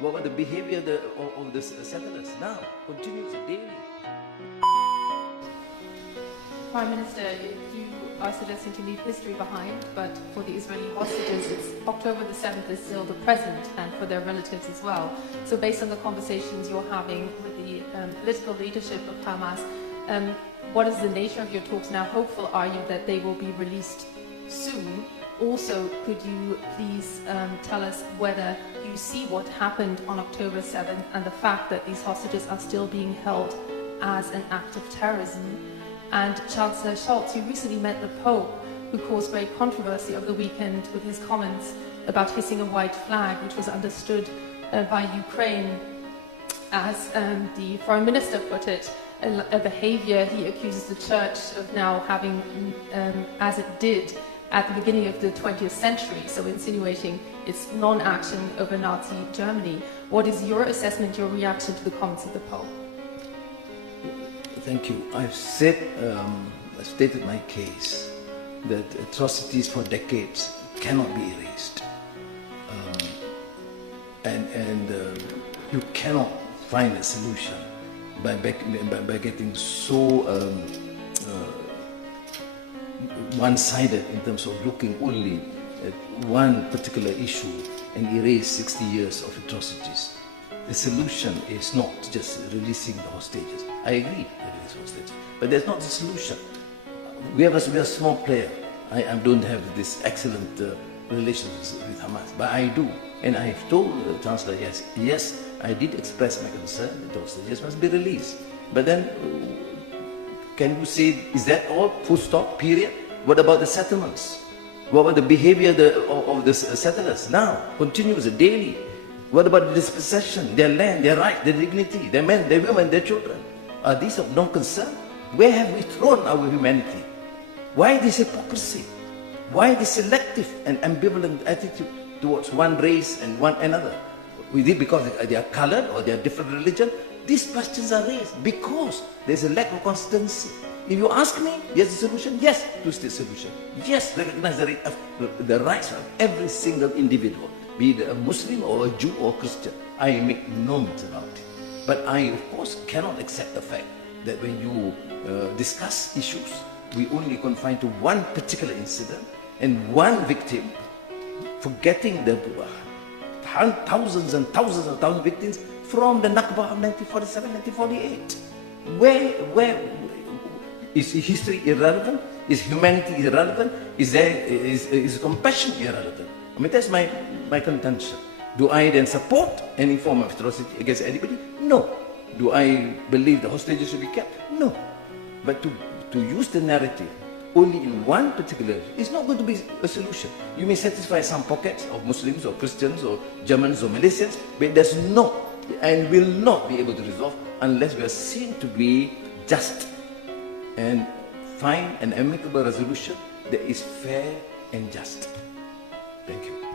What about the behavior of the settlers now? Continues daily. Prime Minister, you are suggesting to leave history behind, but for the Israeli hostages, it's October the 7th is still the present, and for their relatives as well. So based on the conversations you're having with the political leadership of Hamas, what is the nature of your talks now? Hopeful are you that they will be released soon? Also, could you please tell us whether you see what happened on October 7th and the fact that these hostages are still being held as an act of terrorism? And Chancellor Scholz, you recently met the Pope, who caused great controversy over the weekend with his comments about hissing a white flag, which was understood by Ukraine as the Foreign Minister put it, a behavior he accuses the Church of now having, as it did at the beginning of the 20th century, so insinuating its non-action over Nazi Germany. What is your assessment, your reaction to the comments of the Pope? Thank you. I've stated my case that atrocities for decades cannot be erased. You cannot find a solution by getting so one-sided in terms of looking only at one particular issue and erase 60 years of atrocities. The solution is not just releasing the hostages. I agree that it is hostages, but that's not the solution. We are a small player. I don't have this excellent relations with Hamas, but I do. And I've told the Chancellor, yes, I did express my concern that the hostages must be released. But then, can you say, is that all, full stop, period? What about the settlements? What about the behavior of the settlers now? Continues daily. What about the dispossession, their land, their right, their dignity, their men, their women, their children? Are these of no concern? Where have we thrown our humanity? Why this hypocrisy? Why this selective and ambivalent attitude towards one race and one another? Is it because they are colored or they are different religion? These questions are raised because there's a lack of consistency. If you ask me, yes, the solution, yes, two-state solution. Yes, recognize the rights of every single individual, be it a Muslim or a Jew or Christian. I make no myths about it. But I, of course, cannot accept the fact that when you discuss issues, we only confine to one particular incident and one victim, forgetting the thousands and thousands of victims from the Nakba of 1947, 1948. Where is history irrelevant? Is humanity irrelevant? Is compassion irrelevant? I mean, that's my contention. Do I then support any form of atrocity against anybody? No. Do I believe the hostages should be kept? No. But to use the narrative only in one particular issue is not going to be a solution. You may satisfy some pockets of Muslims or Christians or Germans or Malaysians, but it does not and will not be able to resolve unless we are seen to be just and find an amicable resolution that is fair and just. Thank you.